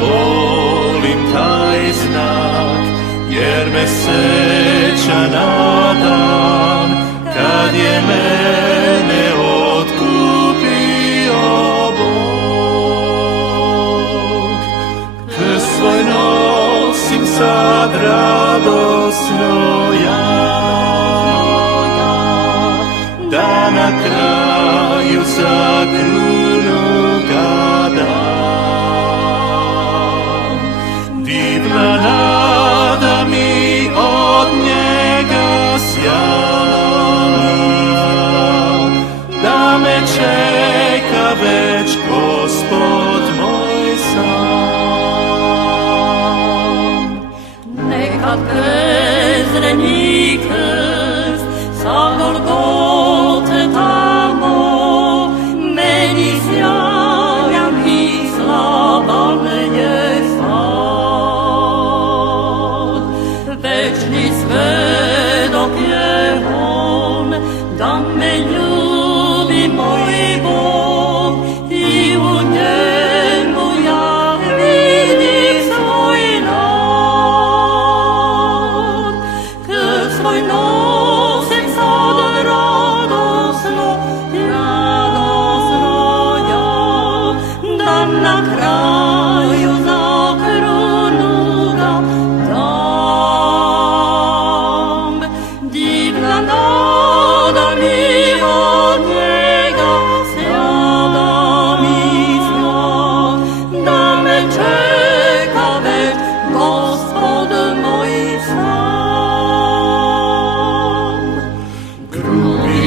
volim taj znak, jer me seća na dan kad je mene otkupio Bog. Krst svoj nosim sad radosno ja, da na kraju za krunu ga dam. Divna nada mi od njega sjala, da me čeka već Gospod moj sam. Neka prezreni krst sa Golgote tamo meni sjajan i slavan je sad. Večni svedok je on da me ljubi moj Bog i u njemu ja vidim svoj nad. Krst svoj nosim sad radosno ja, da na kraju za krunu ga dam. Divna nada mi od njega sjada mi zna, da me čeka već Gospod moj sam. Grubi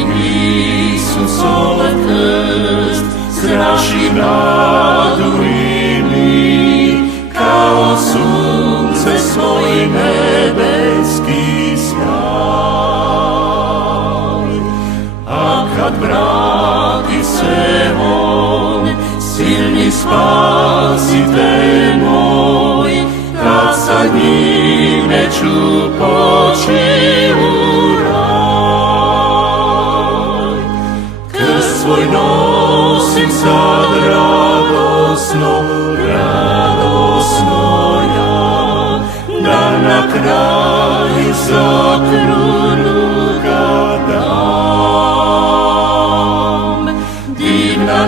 Isusov krst zrači nadu i mir, kao sunce svoj nebeski sjaj. A kad vrati se on, silni spasitelj moj, kad sa njime ću poći u raj. Krst svoj nosim sad radosno ja, da na kraju za krunu ga dam. Divna